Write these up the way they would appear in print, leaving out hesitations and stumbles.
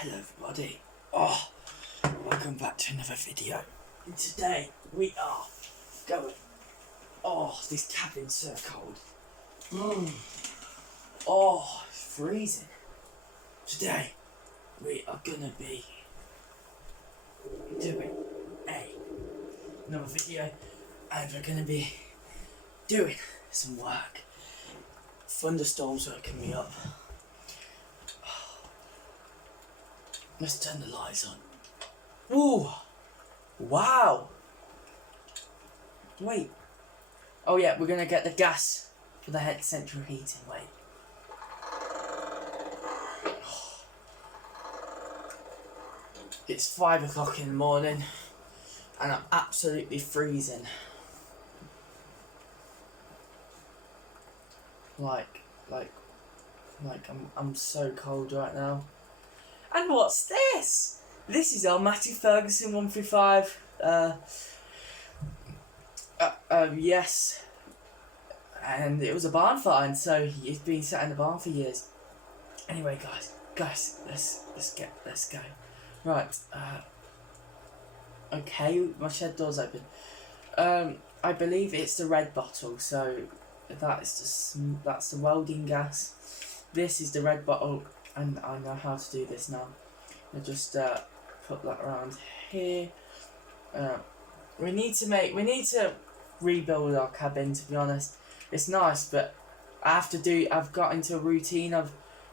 Hello everybody, welcome back to another video. And today we are going, this cabin's so cold. It's freezing. Today we are gonna be doing another video, and we're gonna be doing some work. Thunderstorms waking me up. Let's turn the lights on. Ooh! Wow! Wait. Oh yeah, we're gonna get the gas for the head central heating. Wait. It's 5 o'clock in the morning and I'm absolutely freezing. Like I'm so cold right now. And what's this? This is our Matty Ferguson 135. Yes. And it was a barn find, so he's been sat in the barn for years. Anyway, guys, let's go. Right. Okay, my shed door's open. I believe it's the red bottle, so that's the welding gas. This is the red bottle. And I know how to do this now. I just put that around here. We need to rebuild our cabin. To be honest, it's nice, but I've got into a routine of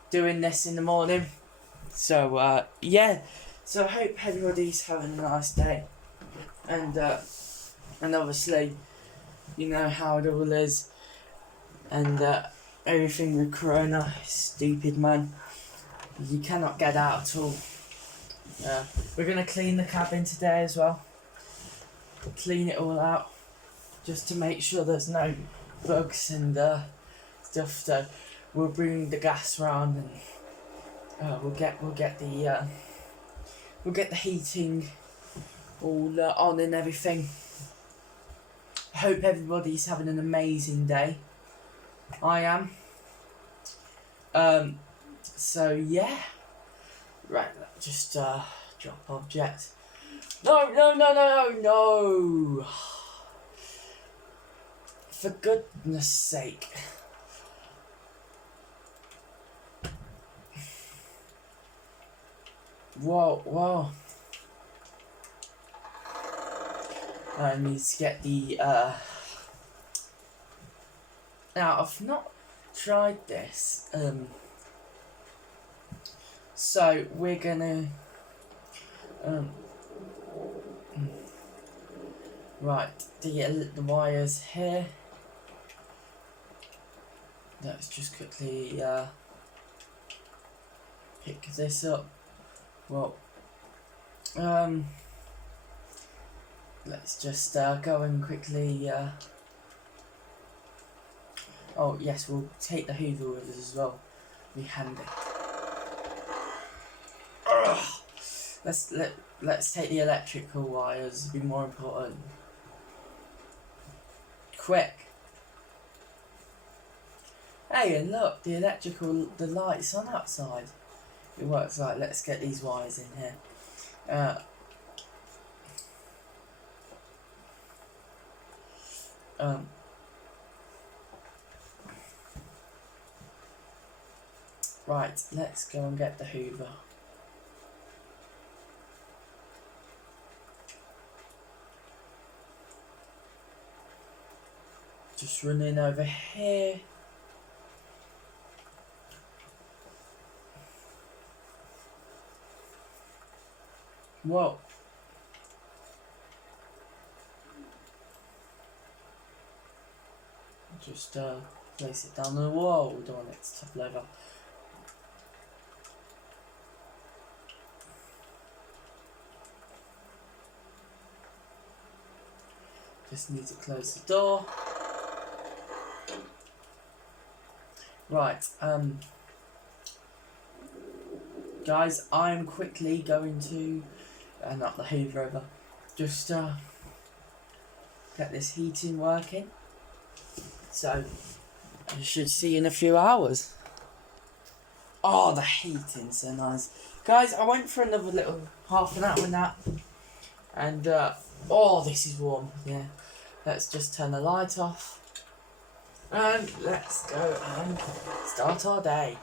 doing this in the morning. So yeah. So I hope everybody's having a nice day, and obviously, you know how it all is, and everything with Corona, stupid man. You cannot get out at all. We're going to clean the cabin today as well. Clean it all out. Just to make sure there's no bugs and stuff. So we'll bring the gas round and we'll get the heating all on and everything. I hope everybody's having an amazing day. I am. So yeah, right. Just drop object. No! For goodness sake! Whoa! I need to get the Now I've not tried this. So we're gonna right, the wires here. Let's just quickly pick this up. Well, let's just go and quickly oh yes, we'll take the Hoover with us as well. Be handy. Let's take the electrical wires. It'll be more important. Quick! Hey, and look, the light's on outside. It works like. Let's get these wires in here. Right, let's go and get the Hoover. Just running over here. Whoa. Just place it down the wall. We don't want it to topple over. Just need to close the door. Right, guys, I'm quickly going to, not the Hoover over, just get this heating working. So, I should see you in a few hours. Oh, the heating's so nice. Guys, I went for another little half an hour nap. And, oh, this is warm. Yeah. Let's just turn the light off. And let's go and start our day.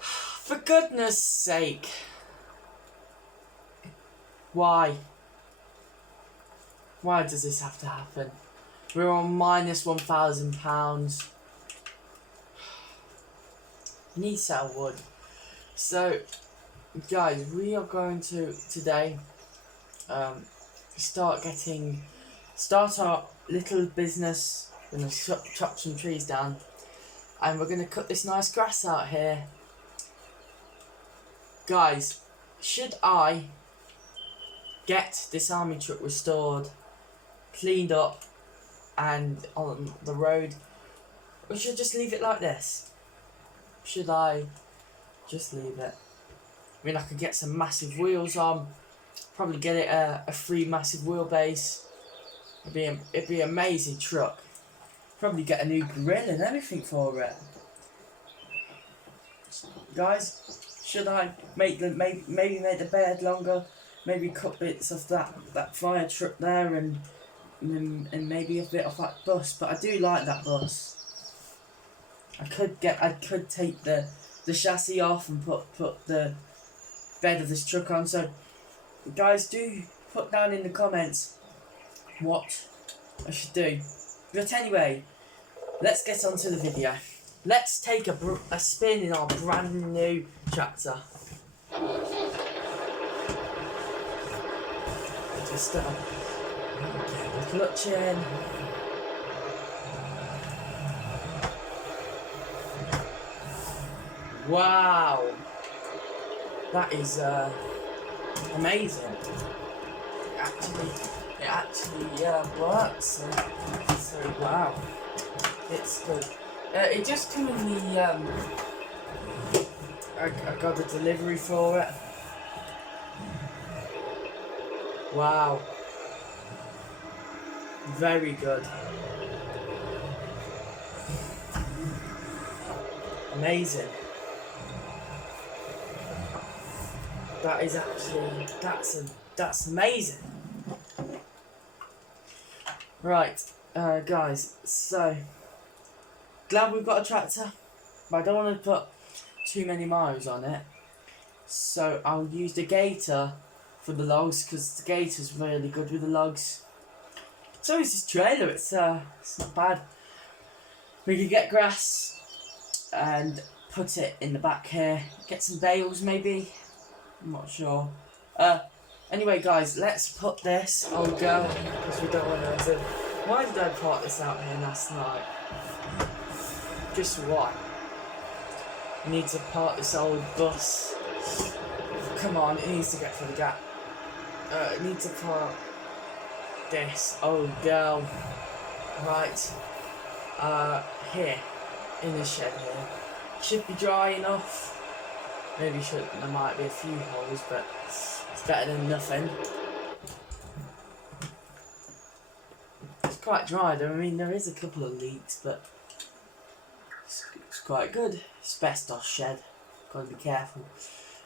For goodness sake. Why? Why does this have to happen? We're on minus £1,000. I need to sell wood. So, guys, we are going to today start our little business. We're going to chop some trees down, and we're going to cut this nice grass out here. Guys, should I get this army truck restored, cleaned up, and on the road, or should I just leave it like this? Should I just leave it? I mean, I could get some massive wheels on, probably get it a free massive wheelbase. It'd be an amazing truck. Probably get a new grill and everything for it. Guys, should I make maybe make the bed longer? Maybe cut bits of that fire truck there and maybe a bit of that bus. But I do like that bus. I could take the chassis off and put the bed of this truck on. So guys, do put down in the comments what I should do. But anyway, let's get on to the video. Let's take a spin in our brand new tractor. Just get the clutch in. Wow, that is amazing. It actually works. So wow, it's good. It just came in the I got a delivery for it. Wow, very good. Amazing. That is actually, that's amazing. Right, guys, so glad we've got a tractor, but I don't want to put too many miles on it. So I'll use the Gator for the logs, because the Gator's really good with the logs. So is this trailer, it's not bad. We could get grass and put it in the back here. Get some bales maybe. I'm not sure. Anyway, guys, let's put this on go, because we don't want to. Why did I park this out here last night? Just why? We need to park this old bus. Come on, it needs to get through the gap. I need to park this old girl right here in the shed here. Should be dry enough. Maybe there might be a few holes, but it's better than nothing. It's quite dry though. I mean, there is a couple of leaks, but it's quite good. Asbestos shed. Gotta be careful.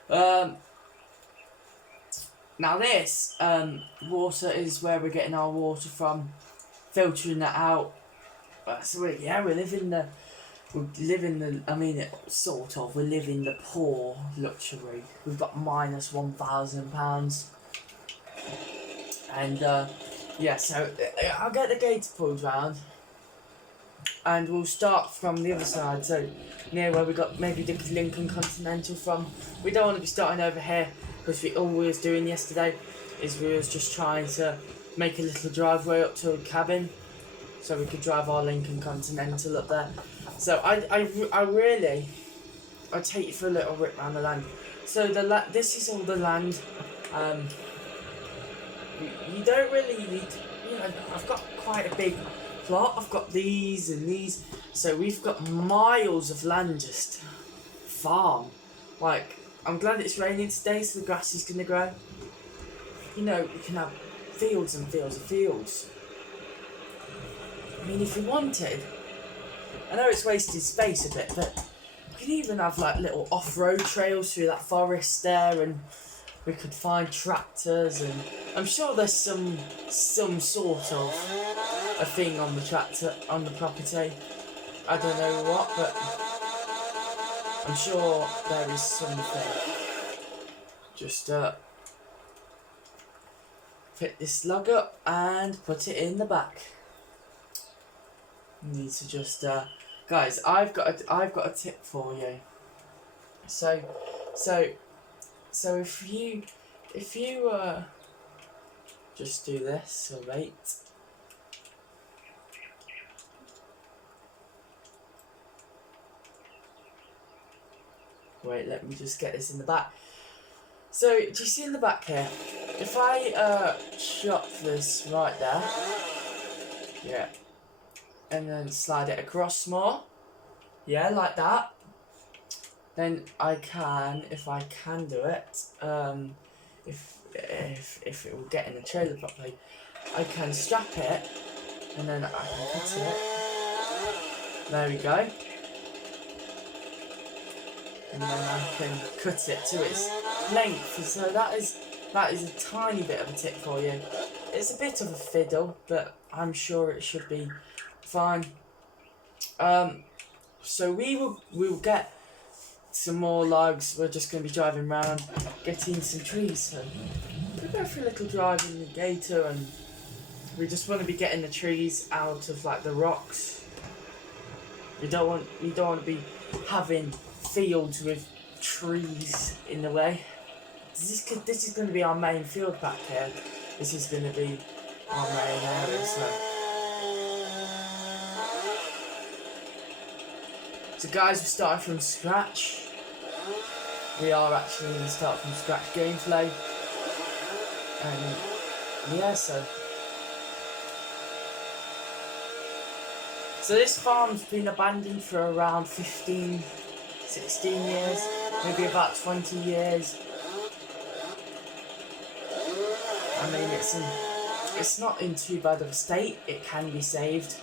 Now this water is where we're getting our water from. Filtering that out. So we live in the. I mean, sort of, we live in the poor luxury. We've got minus £1,000. And, yeah, so I'll get the gator pulled round. And we'll start from the other side, so near where we got maybe the Lincoln Continental from. We don't want to be starting over here, because all we was doing yesterday is we was just trying to make a little driveway up to a cabin, so we could drive our Lincoln Continental up there. So I take you for a little rip around the land. So this is all the land. You don't really need. I've got quite a big plot. I've got these and these. So we've got miles of land just farm. Like, I'm glad it's raining today, so the grass is gonna grow. We can have fields and fields and fields. I mean, if you wanted. I know it's wasted space a bit, but We can even have like little off-road trails through that forest there, and we could find tractors, and I'm sure there's some sort of a thing on the tractor on the property. I don't know what, but I'm sure there is something. Just pick this log up and put it in the back. Need to just guys, I've got a tip for you. So if you just do this, so wait, let me just get this in the back. So do you see in the back here? If I chop this right there, yeah, and then slide it across more, yeah, like that, then I can, if I can do it, if it will get in the trailer properly, I can strap it, and then I can cut it. There we go. And then I can cut it to its length. So that is a tiny bit of a tip for you. It's a bit of a fiddle, but I'm sure it should be fine. So we will get some more logs. We're just going to be driving around, getting some trees. So we'll go for a little drive in the Gator, and we just want to be getting the trees out of like the rocks. We don't want to be having fields with trees in the way. This is going to be our main field back here. This is going to be our main area. So guys, we started from scratch. We are actually going to start from scratch gameplay. And yeah, so this farm's been abandoned for around 15, 16 years, maybe about 20 years. I mean, it's not in too bad of a state. It can be saved.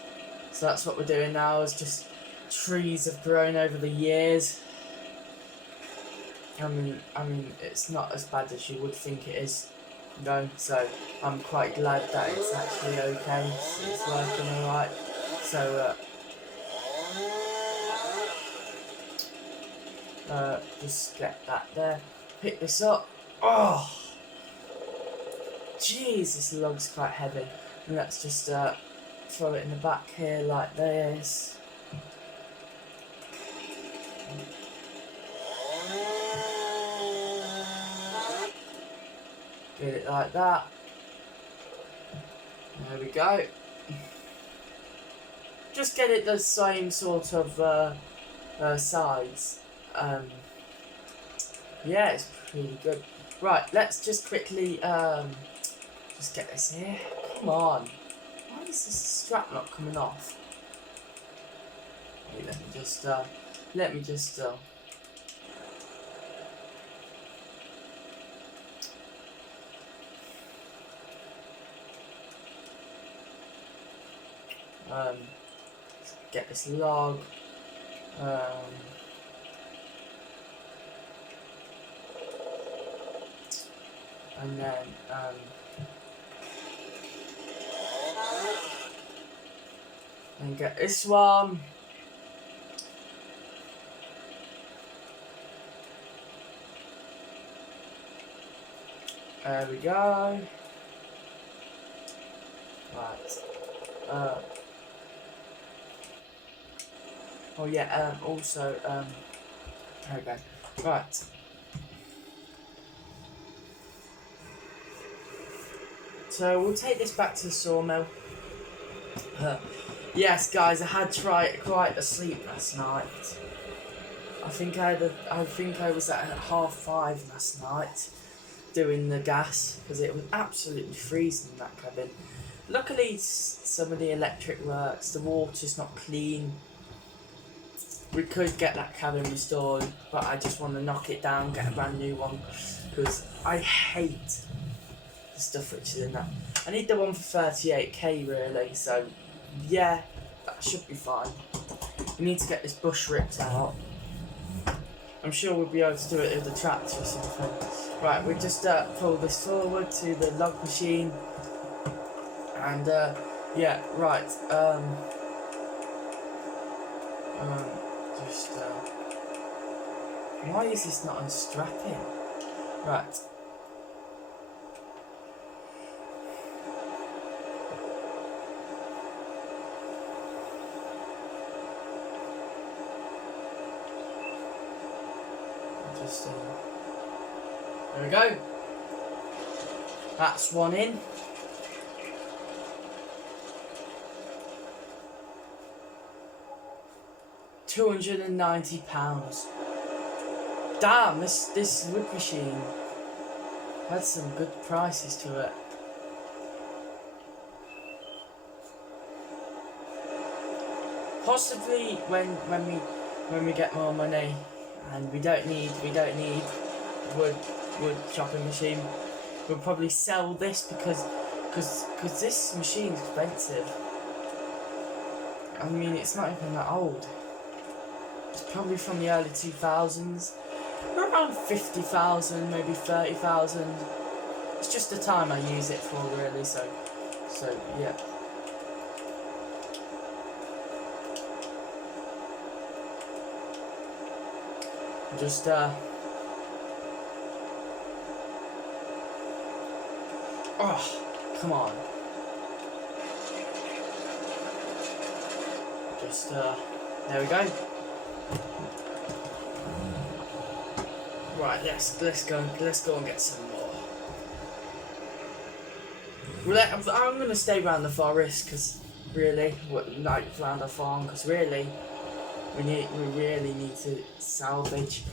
So that's what we're doing now, is just trees have grown over the years. I mean, it's not as bad as you would think it is. No, so I'm quite glad that it's actually okay. It's working alright. So just get that there. Pick this up. Oh, jeez, this log's quite heavy. And let's just throw it in the back here like this. Get it like that. There we go. Just get it the same sort of size. Yeah, it's pretty good. Right, let's just quickly just get this here. Come on. Why is this strap not coming off? Wait, let me just get this log. And then and get this one. There we go. Right. Oh yeah. Also. There we go. Right. So we'll take this back to the sawmill. Yes, guys, I had quite a sleep last night. I think I was at 5:30 last night doing the gas, because it was absolutely freezing in that cabin. Luckily, some of the electric works. The water's not clean. We could get that cabin restored, but I just want to knock it down, get a brand new one, because I hate the stuff which is in that. I need the one for 38k really, so yeah, that should be fine. We need to get this bush ripped out. I'm sure we'll be able to do it with the tractor or something. Right, we just pull this forward to the log machine, and yeah, right. Just why is this not unstrapping? Right. Just there we go. That's one in. £290. Damn, this wood machine had some good prices to it. Possibly when we get more money and we don't need wood chopping machine, we'll probably sell this because this machine is expensive. I mean, it's not even that old. It's probably from the early 2000s. Around 50,000, maybe 30,000. It's just the time I use it for, really. So yeah. Just oh, come on. Just there we go. Right, let's go and get some more. I'm gonna stay around the forest because really, like around the farm, because really, we really need to salvage.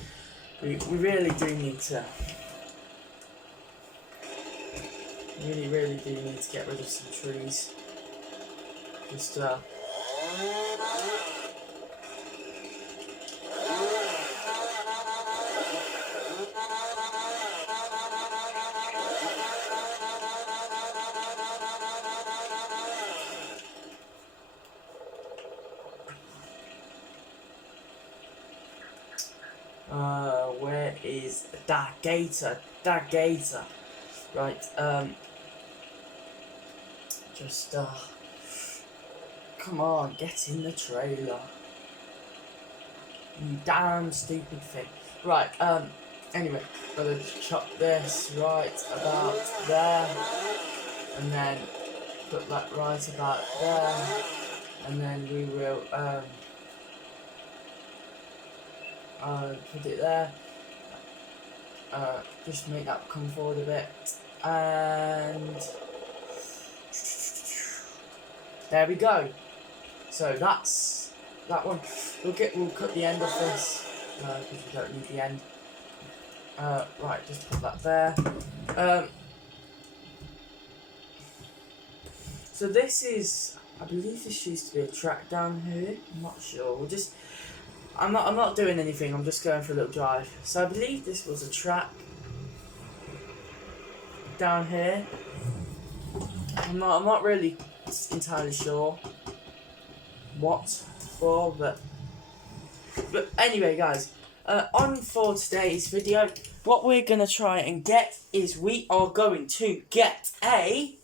We really do need to. Really do need to get rid of some trees. Just where is that gator? That gator. Right, just come on, get in the trailer. You damn stupid thing. Right, anyway, gotta chop this right about there, and then put that right about there, and then we will put it there. Just make that come forward a bit, and there we go. So that's that one. We'll cut the end off this because we don't need the end. Right, just put that there. So this is, I believe this used to be a track down here. I'm not sure. I'm not doing anything. I'm just going for a little drive. So I believe this was a track down here. I'm not really entirely sure what for, but anyway, guys. On for today's video, what we're gonna try and get is we are going to get a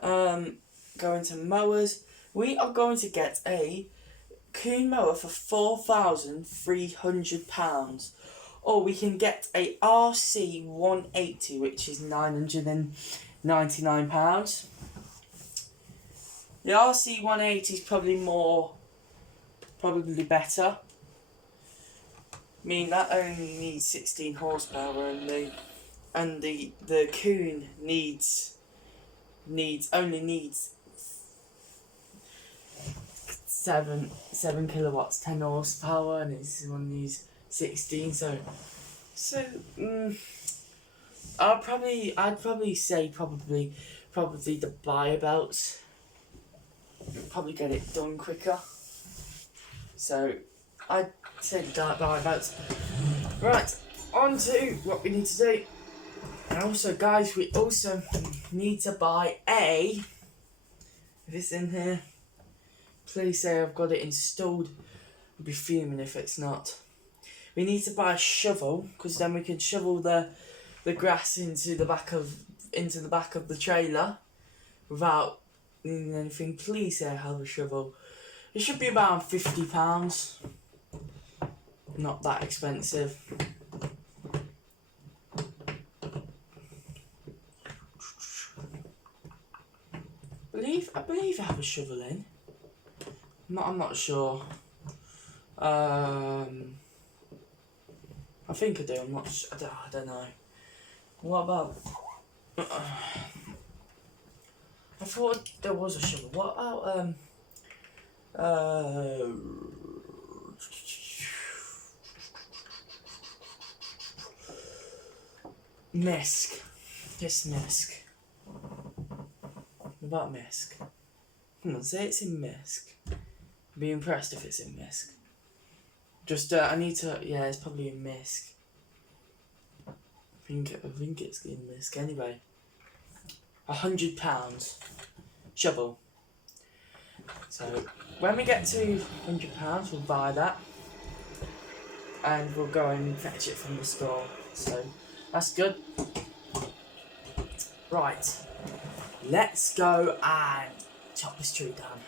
going to mowers. We are going to get a Kuhn mower for £4,300, or we can get a RC 180, which is £999. The RC 180 is probably better. I mean, that only needs 16 horsepower, and the Kuhn only needs 7 kilowatts, 10 horsepower, and this one needs 16. So I'd probably say probably the Biobelt. Probably get it done quicker. So I'd say the Biobelt. Right, on to what we need to do. And also, guys, we also need to buy if it's in here, please say I've got it installed. I'd be fuming if it's not. We need to buy a shovel, because then we can shovel the grass into the back of the trailer without needing anything. Please say I have a shovel. It should be about £50. Not that expensive. I believe I have a shovel in. I'm not sure. I think I do. I'm not. I don't know. What about? I thought there was a shovel. What about Misk? Yes, Misk. What about Misk? Come on, say it's in Misk. I'd be impressed if it's in Misk. Just I need to. Yeah, it's probably in Misk. I think it's in Misk anyway. £100 shovel. So when we get to £100, we'll buy that, and we'll go and fetch it from the store. So that's good. Right, let's go and chop this tree down.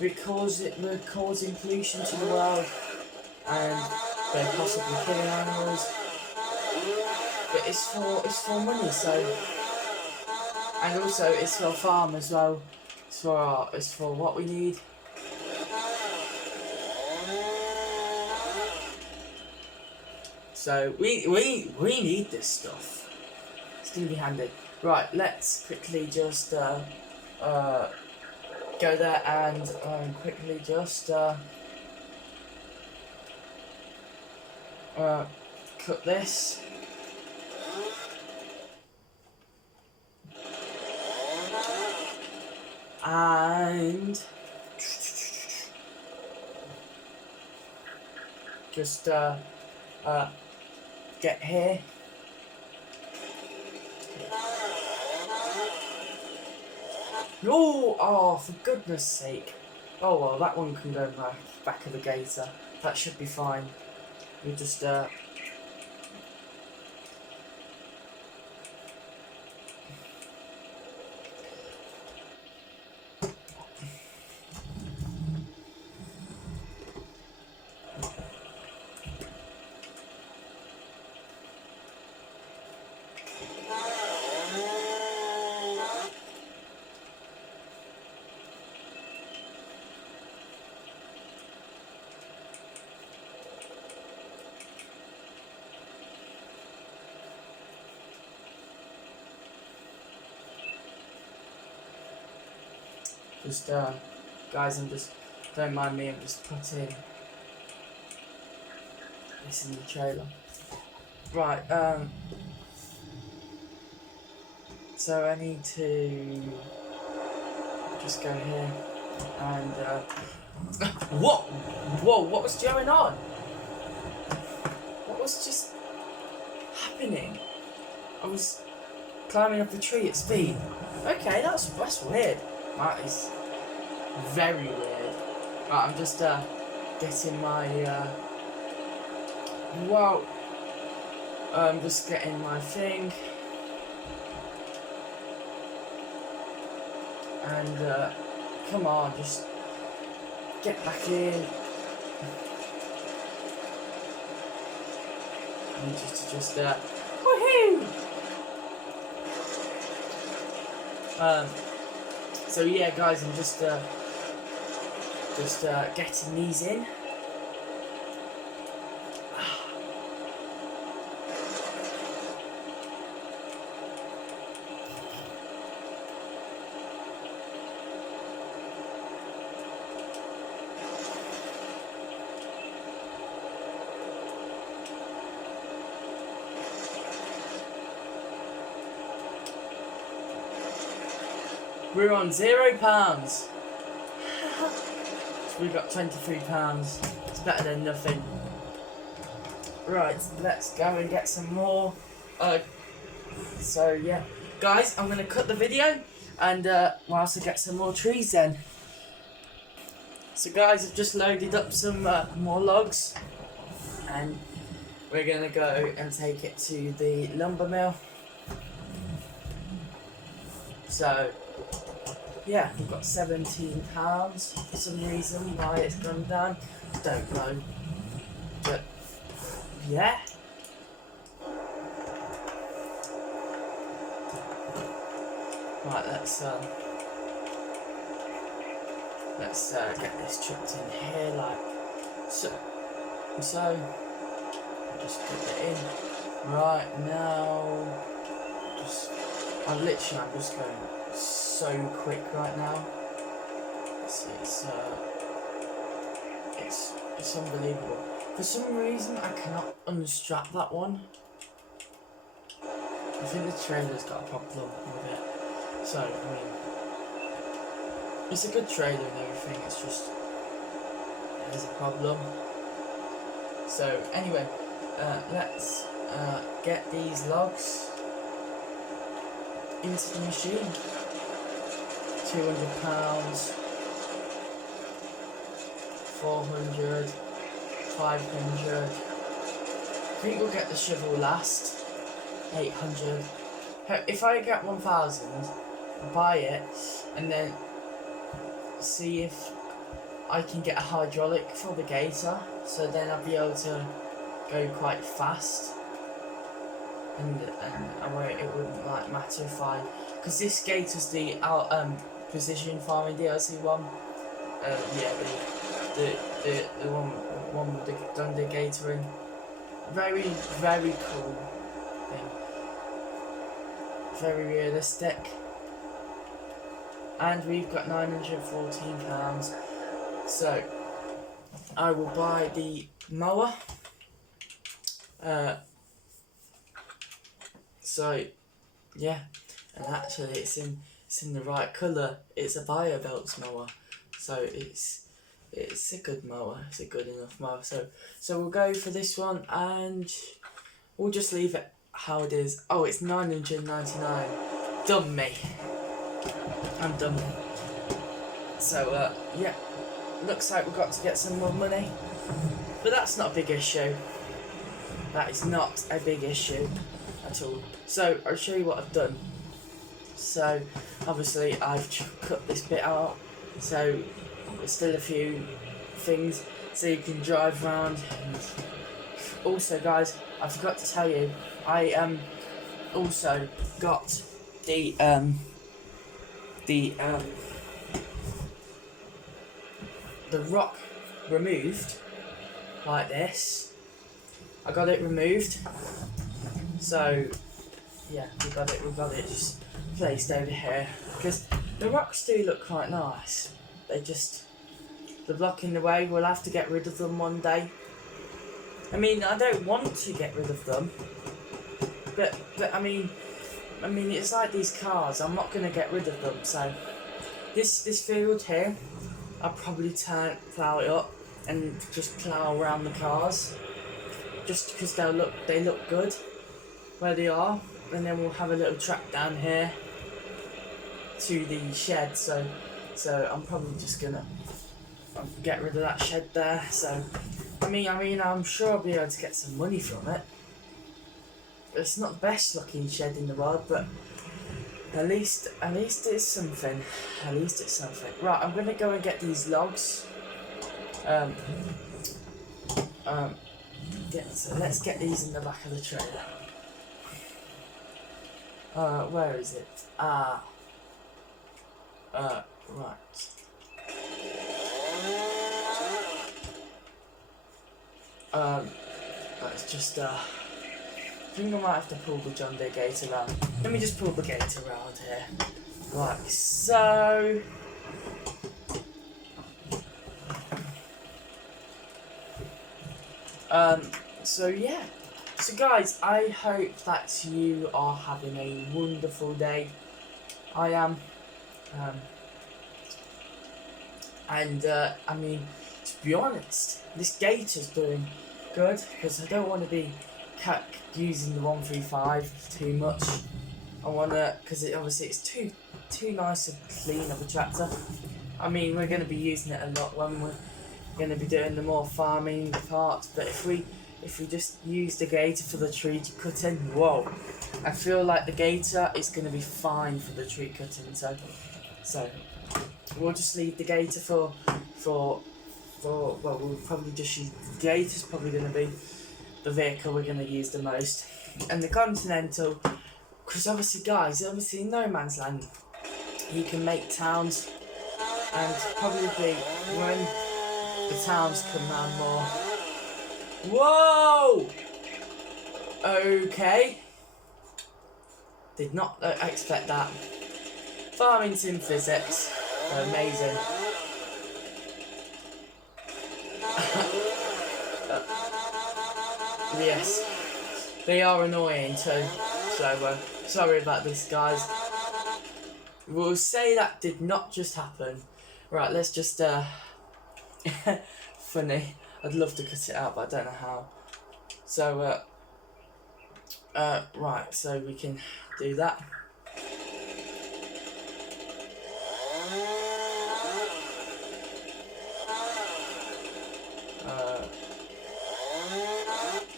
We're causing pollution to the world, and they're possibly killing animals. But it's for money, so, and also it's for farm as well. It's for what we need. So we need this stuff. It's gonna be handy. Right, let's quickly just go there and quickly just cut this. And just get here. Oh, for goodness sake. Oh well, that one can go back of the gator. That should be fine. We just guys, don't mind me, I'm just putting this in the trailer. Right, so I need to just go here and what was going on? What was just happening? I was climbing up a tree at speed. Okay, that's weird. That is very weird. Right, I'm just getting my I'm just getting my thing, and come on, just get back in. I need you to just woohoo! So yeah, guys, I'm just getting these in. We're on £0. So we've got £23. It's better than nothing. Right, let's go and get some more. So yeah, guys, I'm gonna cut the video, and we'll also get some more trees then. So guys, I've just loaded up some more logs, and we're gonna go and take it to the lumber mill. So yeah, we've got £17 for some reason why it's gone down. Don't know, but yeah. Right, let's get this chucked in here like so. So just put it in right now. I'm just going so quick right now. It's unbelievable. For some reason I cannot unstrap that one. I think the trailer's got a problem with it. So, I mean, it's a good trailer and everything, it's just, there's a problem. So, anyway, let's get these logs into the machine. £200, 400, 500. I think we'll get the shovel last. 800. If I get 1,000, buy it and then see if I can get a hydraulic for the gator, so then I'll be able to go quite fast, and it wouldn't like matter if I, because this gator's the precision farming DLC one. Yeah, the one with the Thunder Gator in. Very cool thing. Very realistic. And we've got £914. So I will buy the mower. So yeah, and actually it's in the right colour. It's a BioBelts mower, so it's a good mower. It's a good enough mower. So we'll go for this one, and we'll just leave it how it is. Oh, it's £999. Dumb me. I'm dumb. So yeah, looks like we've got to get some more money, but that's not a big issue. That is not a big issue at all. So I'll show you what I've done. So obviously I've cut this bit out, so there's still a few things so you can drive around. And also guys, I forgot to tell you, I also got the rock removed like this. I got it removed, so yeah, we got it just placed over here, because the rocks do look quite nice. They're blocking the way. We'll have to get rid of them one day. I mean, I don't want to get rid of them, but I mean it's like these cars. I'm not gonna get rid of them. So this field here, I'll probably plough it up and just plough around the cars, just because they look good where they are. And then we'll have a little track down here to the shed. So I'm probably just gonna get rid of that shed there. So I mean I'm sure I'll be able to get some money from it. It's not the best looking shed in the world, but at least it's something. At least it's something. Right, I'm gonna go and get these logs. So let's get these in the back of the trailer. Where is it? Right. Let's just, I think I might have to pull the John Deere gate around. Let me just pull the gate around here. Like so. So yeah. So guys, I hope that you are having a wonderful day. I am. I mean, to be honest, this gator's doing good, because I don't want to be using the 135 too much. I want to, because obviously it's too nice and clean of a tractor. I mean, we're going to be using it a lot when we're going to be doing the more farming parts, but if we just use the gator for the tree cutting, whoa, I feel like the gator is going to be fine for the tree cutting, so we'll just leave the gator for well, we'll probably just use, the gator's probably going to be the vehicle we're going to use the most, and the Continental, because obviously in No Man's Land, you can make towns, and probably when the towns come round more. Whoa! Okay. Did not expect that. Farming sim physics. Amazing. Yes. They are annoying too. So, sorry about this, guys. We'll say that did not just happen. Right, let's just, funny. I'd love to cut it out, but I don't know how. So, right, so we can do that.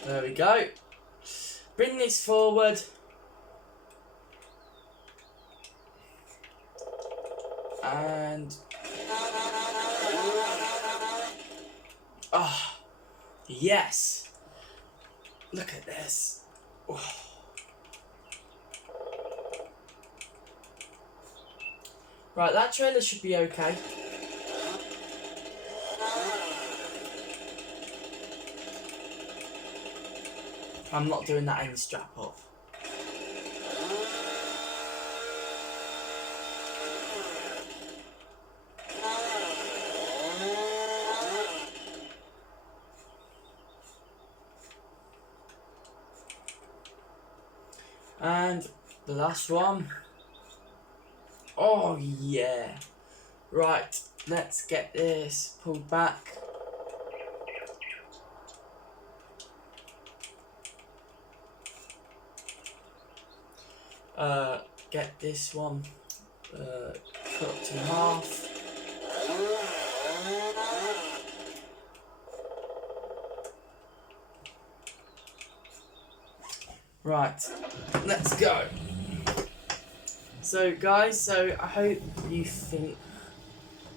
There we go. Bring this forward. And oh, yes. Look at this. Oh. Right, that trailer should be okay. I'm not doing that end strap up. And the last one. Oh yeah. Right, let's get this pulled back. Get this one cut in half. Right, let's go. So guys, I hope you think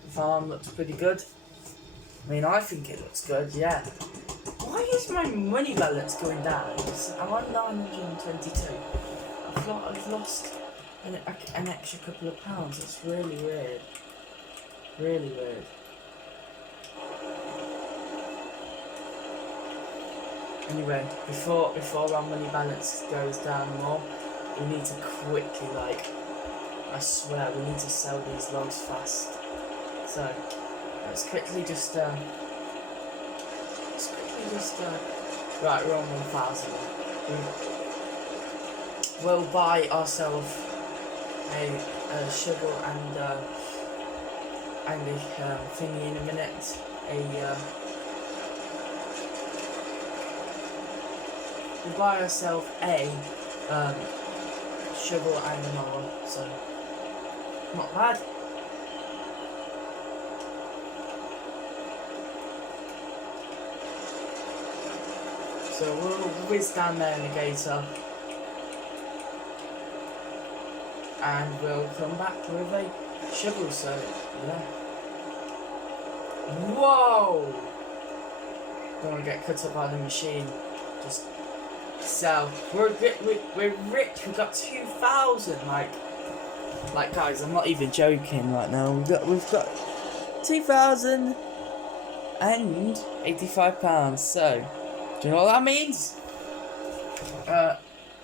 the farm looks pretty good. I mean, I think it looks good, yeah. Why is my money balance going down? I'm on 922. I've lost an extra couple of pounds. It's really weird. Really weird. Anyway, before our money balance goes down more, we need to quickly, I swear, we need to sell these logs fast. So, let's quickly just, right, we're on 1,000. We'll buy ourselves a shovel and a thingy in a minute. We'll buy ourselves a shovel and a mower, so not bad. So we'll whiz down there in the gator. And we'll come back with a shovel, so yeah. Whoa! Don't want to get cut up by the machine. Just sell. We're rich. We've got 2,000. Like guys, I'm not even joking right now. We've got 2,085 pounds. So, do you know what that means?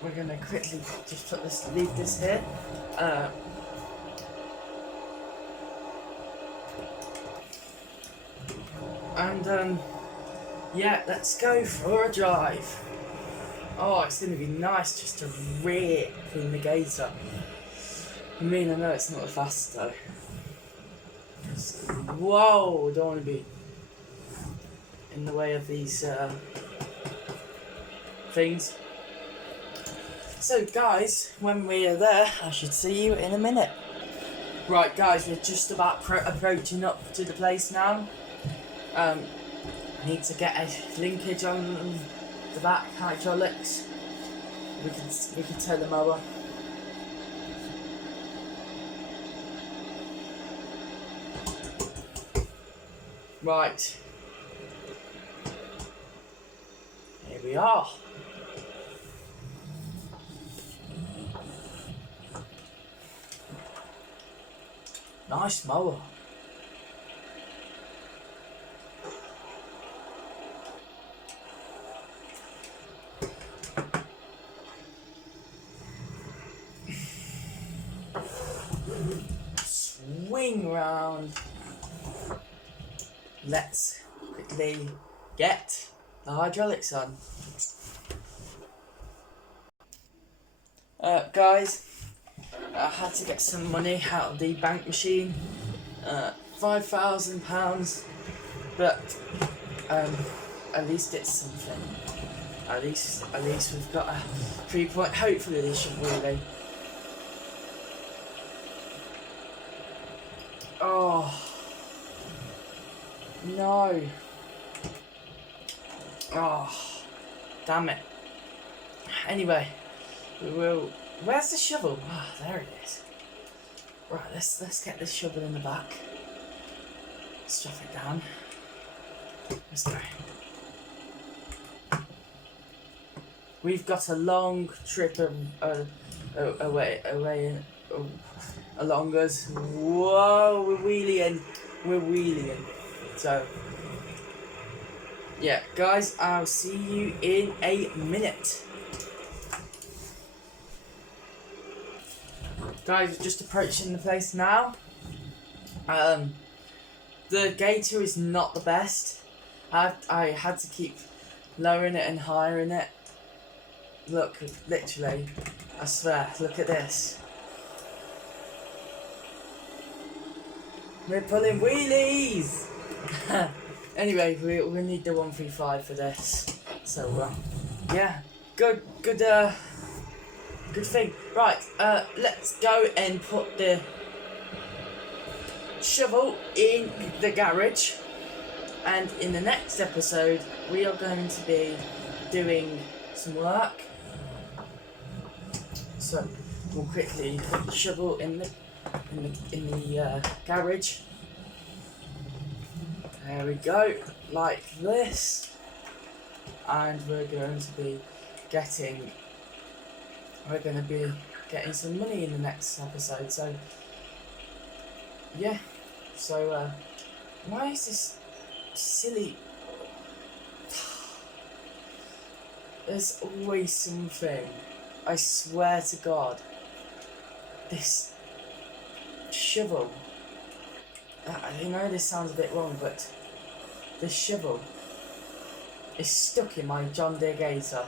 We're gonna quickly just leave this here. Yeah, let's go for a drive. Oh, it's gonna be nice just to rip in the gator. I mean, I know it's not the fastest though. Whoa, don't want to be in the way of these things. So guys, when we are there, I should see you in a minute. Right, guys, we're just about approaching up to the place now. Need to get a linkage on the back hydraulics. We can tow the mower. Right. Here we are. Nice mower. Swing round. Let's quickly get the hydraulics on. Guys, I had to get some money out of the bank machine, £5,000, but at least it's something. At least we've got a 3 point. Hopefully this should really. Oh no! Oh, damn it! Anyway, we will. Where's the shovel? Ah, oh, there it is. Right, let's get this shovel in the back. Stuff it down. Let's go. We've got a long trip away along us. Whoa, we're wheeling. So, yeah, guys, I'll see you in a minute. Guys, we're just approaching the place now. The gator is not the best. I had to keep lowering it and hiring it. Look, literally, I swear, look at this. We're pulling wheelies! Anyway, we need the 135 for this. So, yeah, good thing. Right, let's go and put the shovel in the garage. And in the next episode, we are going to be doing some work. So we'll quickly put the shovel in the garage. There we go, like this. And we're going to be getting some money in the next episode. So yeah. So why is this silly? There's always something. I swear to God. This shovel. I know this sounds a bit wrong, but this shovel is stuck in my John Deere Gator.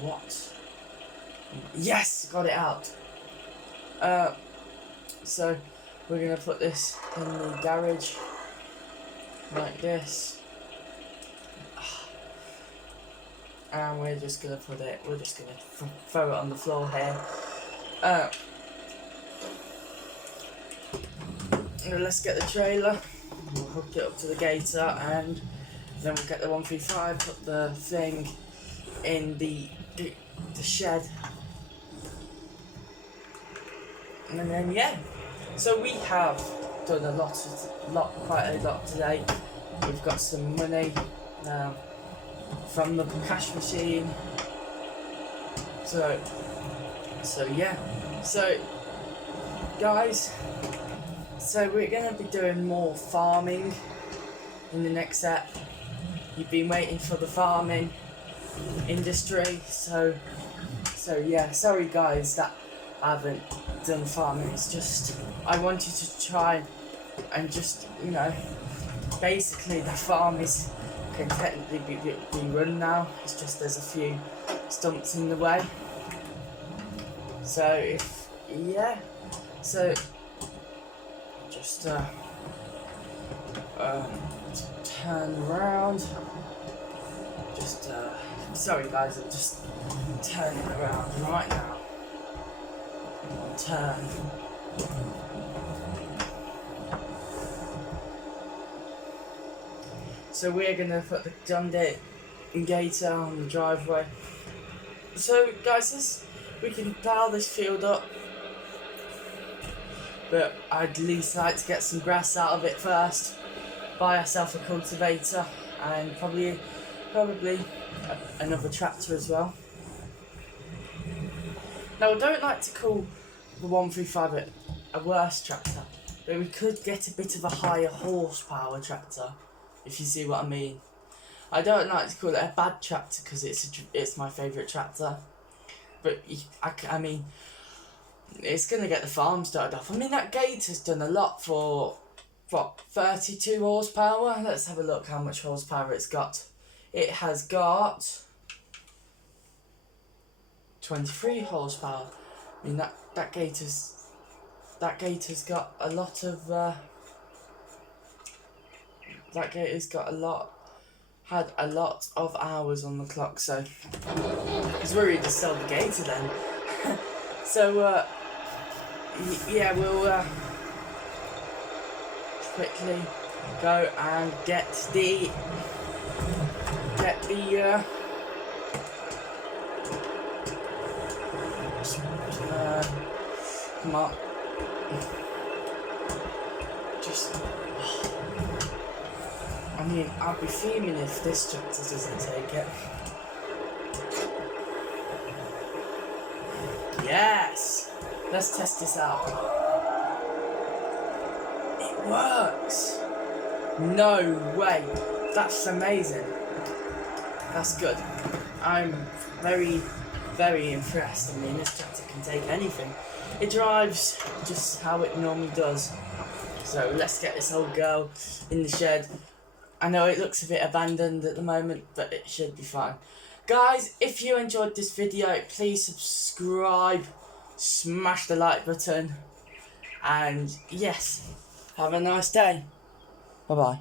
What? Yes, got it out. So we're gonna put this in the garage like this. And we're just gonna throw it on the floor here. Let's get the trailer, we'll hook it up to the gator, and then we'll get the 135, put the thing in the shed. And then yeah. So we have done quite a lot today. We've got some money from the cash machine. So yeah. So guys, so we're gonna be doing more farming in the next ep. You've been waiting for the farming industry, so yeah, sorry guys that I haven't done farming. It's just I wanted to try and just, you know, basically the farm can technically be run now. It's just there's a few stumps in the way. So just turn around. Sorry guys, I'm just turning around right now. Turn. So we're gonna put the John Deere Gator on the driveway. So guys, we can plough this field up, but I'd at least like to get some grass out of it first. Buy ourselves a cultivator and probably another tractor as well. Now I don't like to call the 135 a worse tractor, but we could get a bit of a higher horsepower tractor, if you see what I mean. I don't like to call it a bad tractor because it's my favourite tractor, but I mean, it's going to get the farm started off. I mean, that Gator's done a lot for, what, 32 horsepower? Let's have a look how much horsepower it's got. It has got 23 horsepower. I mean, that Gator's got a lot of, that Gator's got had a lot of hours on the clock, so I was worried to sell the Gator then. So, yeah, we'll quickly go and get the come on, just. I mean, I'll be fuming if this tractor doesn't take it. Yes! Let's test this out. It works! No way! That's amazing. That's good. I'm very, very impressed. I mean, this tractor can take anything. It drives just how it normally does. So let's get this old girl in the shed. I know it looks a bit abandoned at the moment, but it should be fine. Guys, if you enjoyed this video, please subscribe, smash the like button, and yes, have a nice day. Bye bye.